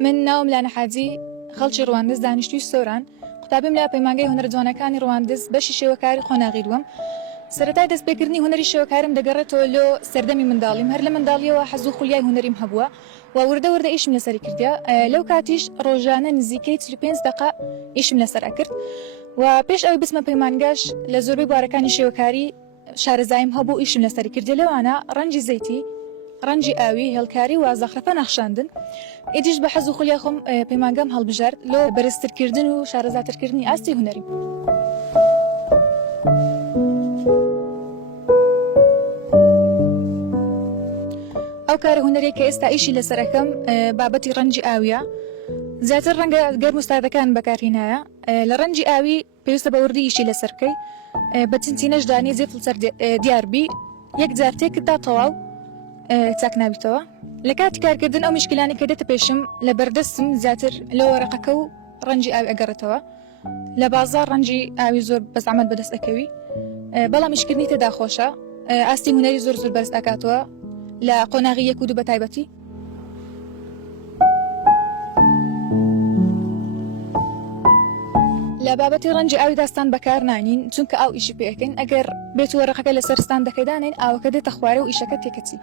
من ناوم لانا حاجی خەڵکی ڕواندز دانیشتوی سۆران قوتابیم لا پەیمانگەی هونەرە جوانەکانی ڕواندز بەشی شێوەکاری خۆناغیرووەم. سەرەتای دەستپێکردنی هونەری شێوەکارم دەگەڕێتەوە لۆ سەردەمی منداڵیم، هەر لە منداڵیەوە حەز و خولیای هونەریم هەبووە و وردە وردە ئیشم لەسەری کردیا. لەو کاتیش ڕۆژانە نزیکەی 45 دقە ئیشم لەسەرا کرد و پێش ئەوەی بچمە پەیمانگاش لە زۆربەی بوارەکانی شێوەکاری شارەزایم هەبوو ئیشم لەسەری کردیا. لەوانە ڕەنگی زەیتی، ڕەنگی ئاوی، هێڵکاری و زەخرەفە نەخشاندن. ئیدیش بە حەز و خولی خۆم پەیمانگام هەڵبژارد لۆ بەرزترکردن و شارەزاترکردنی ئاستی هونەریم. ئەو کارە هونەرێک کە ئێستا ئیشی لەسەرەکەم بابەتی ڕەنگی ئاویە. زیاتر ڕەنگە گەرم و ساردەکان بەکارهێنایە. لە ڕەنگی ئاوی پێویستە بە وردی ئیشی لەسەرکەی بە چنچینەشدانی زێفڵسەر دیاربی یەک جار تێکرد تا تەواو چاک نابیتەوە. لە کاتی کارکردن ئەو میشکلانی کە دێتە پێشم لە بەردەستم زیاتر لە وەرەقەکە و ڕەنگی ئاوی ئەگەڕێتەوە. لە بازار ڕەنگی ئاوی زۆر بەزەحمەت بەدەست ئەکەوی، بەڵام میشکردنی تێدا خۆشە، ئاستی هونەری زۆر زۆر بەرز ئەکاتەوە لە قۆناغی یەک و دوو بەتایبەتی. لە بابەتی ڕەنگی ئاوی داستان بەکار نانین چونکە ئاو ئیشی پێەکەین. ئەگەر بێت وەرەقەکە لە سەرستان دەکەیدانین ئاوەکە دێتە خوارە و ئیشەکە تێکەچی.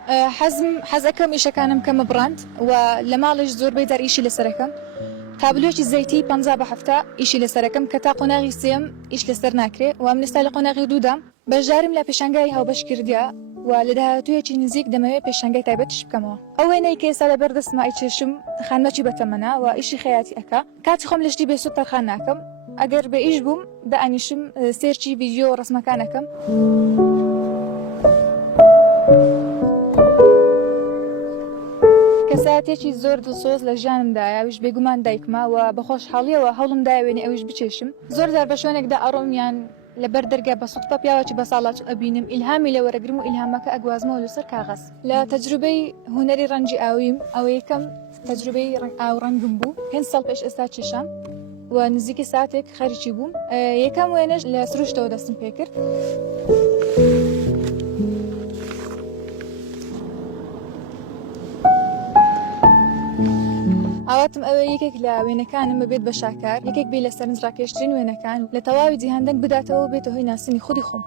حەزەکەم ئیشەکانم کەمە بڕاند و لە ماڵش زۆربەی دار ئیشی لەسەرەکەم. تابلۆکی زەیتی 50/70 ئیشی لەسەرەکەم کە تا قۆناغی سێم ئیش لەسەر ناکرێ و ئەم لەستا لە قۆناغی دوودام بەشدارم لە پێشانگای هاوبەش کردیا و لە داهاتوویەکی نزیک دەمەوێت پێشانگای تایبەتیش بکەمەوە. ئەو وێنەی کە ئێستا لە بەردەستمە ئەیچێشم خانمەکی بەتەمەنە و ئیشی خەیاتی ئەکا. کاتی خۆم لەشتی بێسوود تەرخان ناکەم. ئەگەر بە ئیش بووم دائنیشم سێرچی ڤیدیۆ و ڕسمەکانەکەم. کەساتێکی زۆر دڵسۆز لە ژیانمدایە، ئەویش بێگومان دایکمە و بە خۆشحاڵیەوە هەوڵم داوێنێ ئەویش بچێشم. زۆر جار بە شوێنێکدا ئەڕۆمیان لەبەر دەرگا بە سوودپە پیاوێکی بە ساڵات ئەبینم، ئیلهامی لە وەرەگرم و ئیلهامەکە ئەگوازمەوە لەسەر کاغەز. لە تەجروبەی هونەری ڕەنگی ئاویم ئەوە یەکەم تەجروبەی ئاو ڕەنگم بوو. 5 ساڵ پێش ئێستا چێشام و نزیکی ساعتێک خەریکی بووم. یەکەم وێنەش لە سروشتەوە دەستم پێ کرد. ئاواتم ئەوە یەکێک لە وێنەکانم ببێت بە شاکار، یەکێک بێ لە سەرنجڕاکێشترین وێنەکان لە تەواوی جیهاندەنگ بداتەوە بێتە هۆی ناسنی خودی خۆم.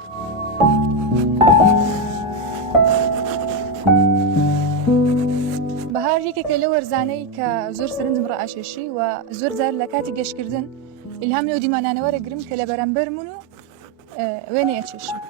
بەهار یەکێکە لە وەرزانەی کە زۆر سەرنجم ڕائاشێشی و زۆر جار لە کاتی گەشتکردن ئیلهام لەو دیمانانە وەرەگرم کە لە بەرامبەرمون و وێنەیە چێشم.